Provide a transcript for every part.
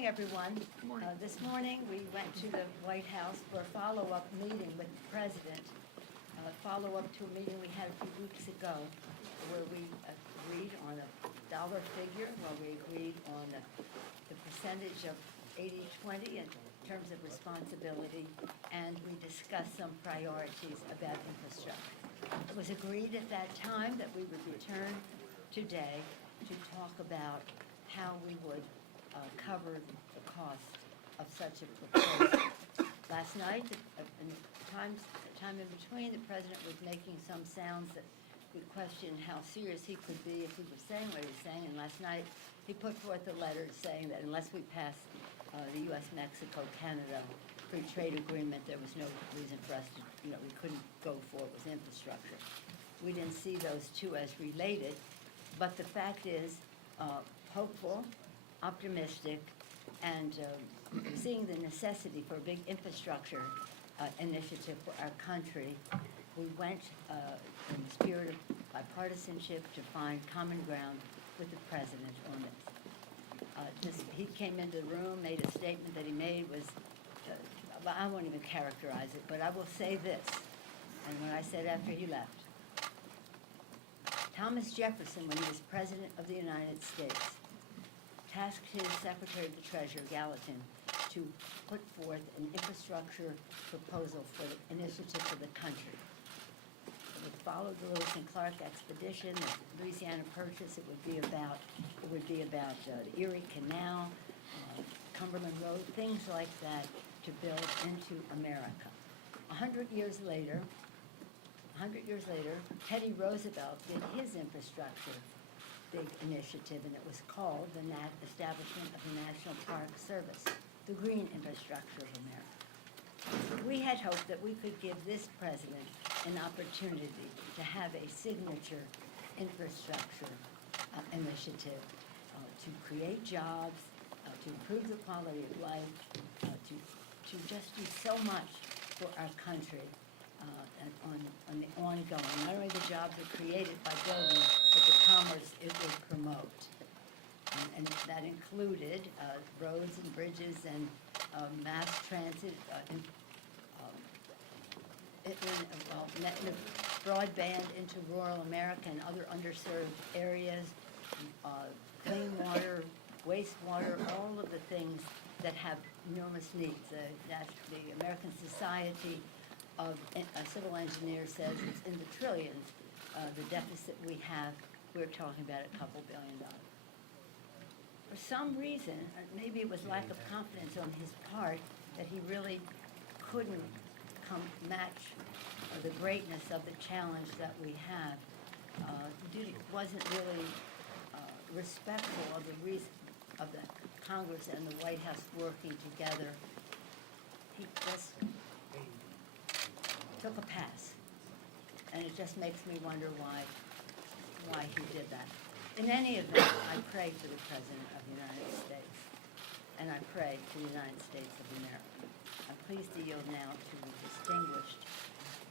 morning, everyone. This morning, we went to the White House for a follow-up meeting with the President, follow-up to a meeting we had a few weeks ago where we agreed on a dollar figure, where we agreed on the percentage of 80-20 in terms of responsibility, and we discussed some priorities about infrastructure. It was agreed at that time that we would return today to talk about how we would cover the cost of such a proposal. Last night, in the time in between, the President was making some sounds that we questioned how serious he could be if he was saying what he was saying, and last night he put forth a letter saying that unless we pass the U.S., Mexico, Canada free trade agreement, there was no reason for us to, we couldn't go for it with infrastructure. We didn't see those two as related, but the fact is, hopeful, optimistic, and seeing the necessity for a big infrastructure initiative for our country, we went in the spirit of bipartisanship to find common ground with the President on this. He came into the room, made a statement that he made was, I won't even characterize it, but I will say this, and what I said after he left. Thomas Jefferson, when he was President of the United States, tasked his Secretary of the Treasury, Gallatin, to put forth an infrastructure proposal for the initiative for the country. It would follow the Lewis and Clark expedition, the Louisiana Purchase. It would be about the Erie Canal, Cumberland Road, things like that to build into America. 100 years later, Teddy Roosevelt did his infrastructure big initiative, and it was called the Establishment of the National Park Service, the green infrastructure of America. We had hoped that we could give this president an opportunity to have a signature infrastructure initiative to create jobs, to improve the quality of life, to just do so much for our country on the ongoing. Not only the jobs are created by building, but the commerce it would promote. And that included roads and bridges and mass transit, broadband into rural America and other underserved areas, clean water, wastewater, all of the things that have enormous needs. The American Society of Civil Engineers says it's in the trillions. The deficit we have, we're talking about a couple $1 billion. For some reason, maybe it was lack of confidence on his part, that he really couldn't match the greatness of the challenge that we have. He wasn't really respectful of the Congress and the White House working together. He just took a pass, and it just makes me wonder why he did that. In any event, I pray for the President of the United States, and I pray for the United States of America. I'm pleased to yield now to the distinguished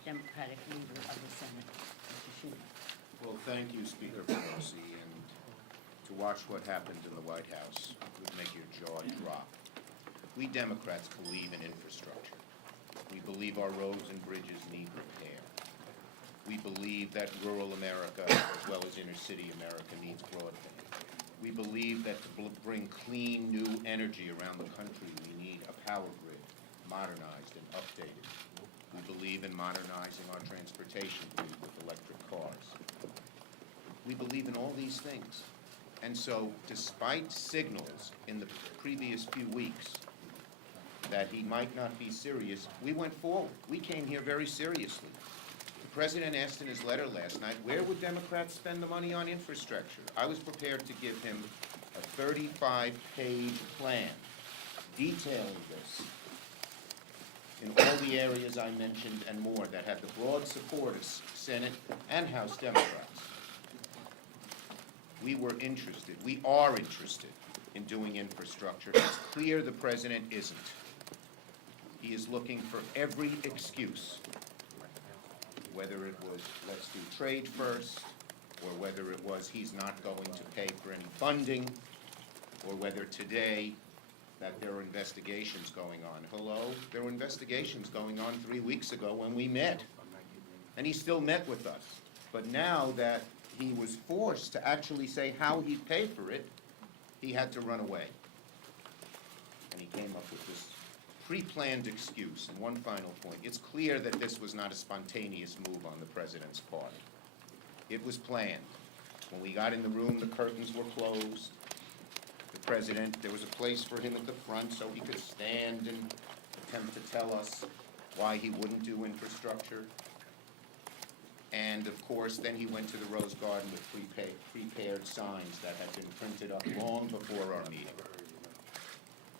Democratic leader of the Senate, Mr. Schumer. Well, thank you, Speaker Pelosi, and to watch what happened in the White House would make your jaw drop. We Democrats believe in infrastructure. We believe our roads and bridges need repair. We believe that rural America, as well as inner city America, needs broadband. We believe that to bring clean, new energy around the country, we need a power grid, modernized and updated. We believe in modernizing our transportation fleet with electric cars. We believe in all these things. And so, despite signals in the previous few weeks that he might not be serious, we went forward. We came here very seriously. The President asked in his letter last night, where would Democrats spend the money on infrastructure? I was prepared to give him a 35-page plan detailing this in all the areas I mentioned and more that had the broad support of Senate and House Democrats. We were interested, we are interested in doing infrastructure. It's clear the President isn't. He is looking for every excuse, whether it was let's do trade first, or whether it was he's not going to pay for any funding, or whether today that there are investigations going on. Hello? There were investigations going on 3 weeks ago when we met. And he still met with us. But now that he was forced to actually say how he'd pay for it, he had to run away. And he came up with this pre-planned excuse. And one final point. It's clear that this was not a spontaneous move on the president's part. It was planned. When we got in the room, the curtains were closed. The president, there was a place for him at the front so he could stand and attempt to tell us why he wouldn't do infrastructure. And of course, then he went to the Rose Garden with prepared signs that had been printed up long before our meeting.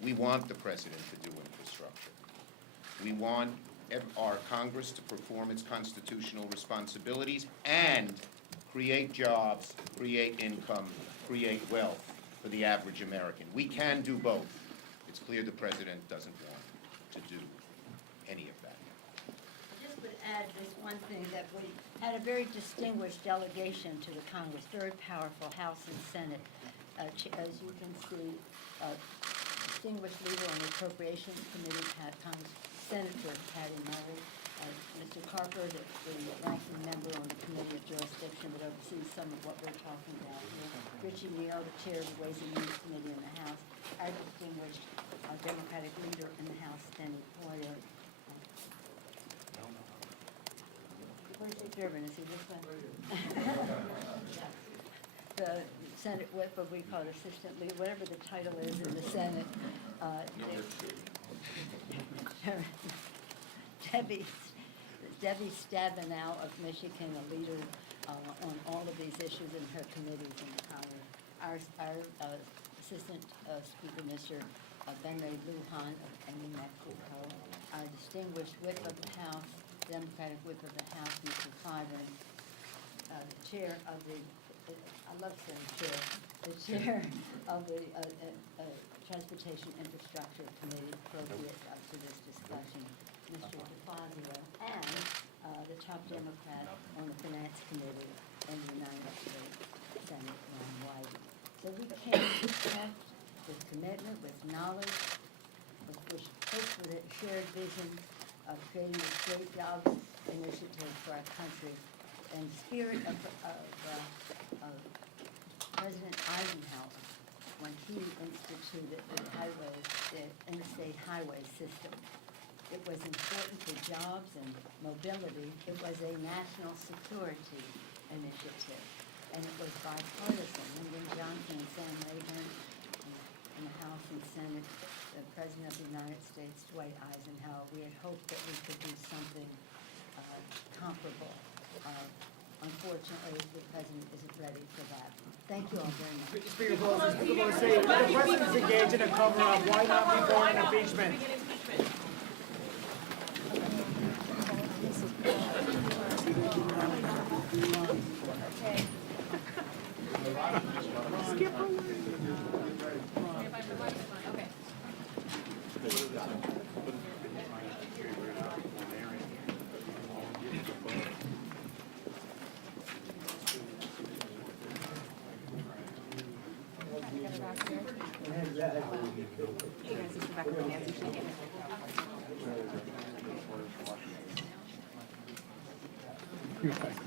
We want the president to do infrastructure. We want our Congress to perform its constitutional responsibilities and create jobs, create income, create wealth for the average American. We can do both. It's clear the president doesn't want to do any of that. I just would add this one thing, that we had a very distinguished delegation to the Congress, very powerful House and Senate. As you can see, distinguished leader on the Appropriations Committee, Senator Patty Murray, Mr. Carper, the ranking member on the Committee of Jurisdiction that oversees some of what we're talking about here, Richie Neal, the chair of the Ways and Means Committee in the House, our distinguished Democratic leader in the House, Steny Hoyer. Where's Dick Durbin? Is he this way? The Senate Whip, what we call assistant leader, whatever the title is in the Senate. Debbie Stabenow of Michigan, a leader on all of these issues in her committees in the Congress. Our Assistant Speaker, Mr. Ben-Ray Lujan of Mexico. Our distinguished Whip of the House, Democratic Whip of the House, Mr. Clyburn. The chair of the, I love saying chair, the chair of the Transportation Infrastructure Committee, appropriate to this discussion, Mr. DeFazio, and the top Democrat on the Finance Committee in the United States Senate, Ron Wyden. So we came equipped with commitment, with knowledge, with a shared vision of creating a great jobs initiative for our country, and spirit of President Eisenhower when he instituted the interstate highway system. It was important for jobs and mobility. It was a national security initiative, and it was bipartisan. Lyndon Johnson and Sam Rayburn in the House and Senate, the President of the United States, Dwight Eisenhower. We had hoped that we could do something comparable. Unfortunately, the President isn't ready for that. Thank you all very much. Speaker Pelosi, the President's engaged in a cover-up. Why not be for an impeachment?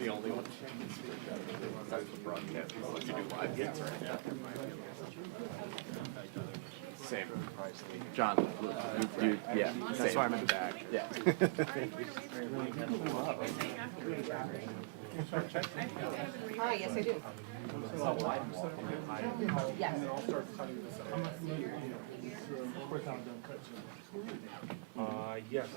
The only one. That's the broadcast. We do live hits right now. Same price. John, yeah. That's why I'm in the back. Yeah. Hi, yes, I do. Yes. Yes.